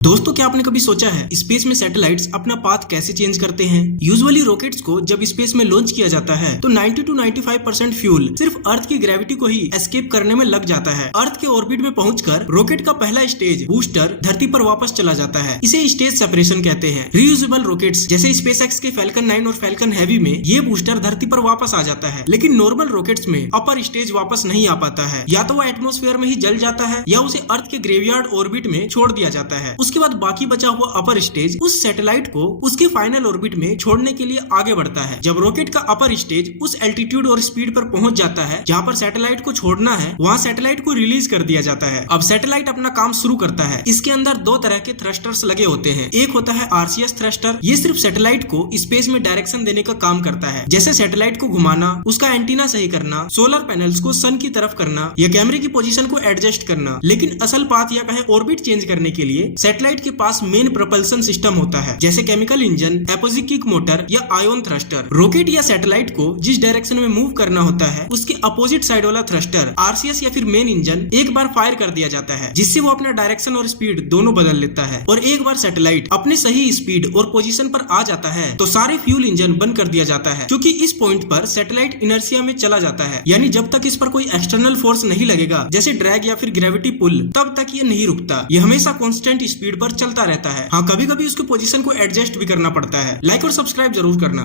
दोस्तों, क्या आपने कभी सोचा है स्पेस में सैटेलाइट्स अपना पाथ कैसे चेंज करते हैं? यूजुअली रॉकेट्स को जब स्पेस में लॉन्च किया जाता है तो 90 to 95% फ्यूल सिर्फ अर्थ की ग्रेविटी को ही एस्केप करने में लग जाता है। अर्थ के ऑर्बिट में पहुंचकर रॉकेट का पहला स्टेज बूस्टर धरती पर वापस चला जाता है। इसे स्टेज सेपरेशन कहते हैं। रीयूजेबल रॉकेट्स जैसे स्पेसएक्स के फैल्कन 9 और फैल्कन हैवी में ये बूस्टर धरती पर वापस आ जाता है, लेकिन नॉर्मल रॉकेट्स में अपर स्टेज वापस नहीं आ पाता है। या तो वो एटमोस्फेयर में ही जल जाता है या उसे अर्थ के ग्रेवयार्ड ऑर्बिट में छोड़ दिया जाता है। उसके बाद बाकी बचा हुआ अपर स्टेज उस सैटेलाइट को उसके फाइनल ऑर्बिट में छोड़ने के लिए आगे बढ़ता है। जब रॉकेट का अपर स्टेज उस एल्टीट्यूड और स्पीड पर पहुंच जाता है जहां पर सैटेलाइट को छोड़ना है, वहां सैटेलाइट को रिलीज कर दिया जाता है। अब सैटेलाइट अपना काम शुरू करता है। इसके अंदर दो तरह के थ्रस्टर्स लगे होते हैं। एक होता है आरसीएस थ्रस्टर। ये सिर्फ सैटेलाइट को स्पेस में डायरेक्शन देने का काम करता है, जैसे सैटेलाइट को घुमाना, उसका एंटीना सही करना, सोलर पैनल्स को सन की तरफ करना या कैमरे की पोजीशन को एडजस्ट करना। लेकिन असल पाथ या कहे ऑर्बिट चेंज करने के लिए सैटेलाइट के पास मेन प्रोपल्सन सिस्टम होता है, जैसे केमिकल इंजन, एपोजिक किक मोटर या आयोन थ्रस्टर। रॉकेट या सैटेलाइट को जिस डायरेक्शन में मूव करना होता है उसके अपोजिट साइड वाला थ्रस्टर आरसीएस या फिर मेन इंजन एक बार फायर कर दिया जाता है, जिससे वो अपना डायरेक्शन और स्पीड दोनों बदल लेता है। और एक बार सैटेलाइट अपने सही स्पीड और पोजीशन पर आ जाता है तो सारे फ्यूल इंजन बंद कर दिया जाता है, क्योंकि इस पॉइंट पर सैटेलाइट इनर्शिया में चला जाता है। यानी जब तक इस पर कोई एक्सटर्नल फोर्स नहीं लगेगा, जैसे ड्रैग या फिर ग्रेविटी पुल, तब तक ये नहीं रुकता। ये हमेशा कांस्टेंट स्पीड पर चलता रहता है। हाँ, कभी कभी उसके पोजीशन को एडजस्ट भी करना पड़ता है। लाइक और सब्सक्राइब जरूर करना।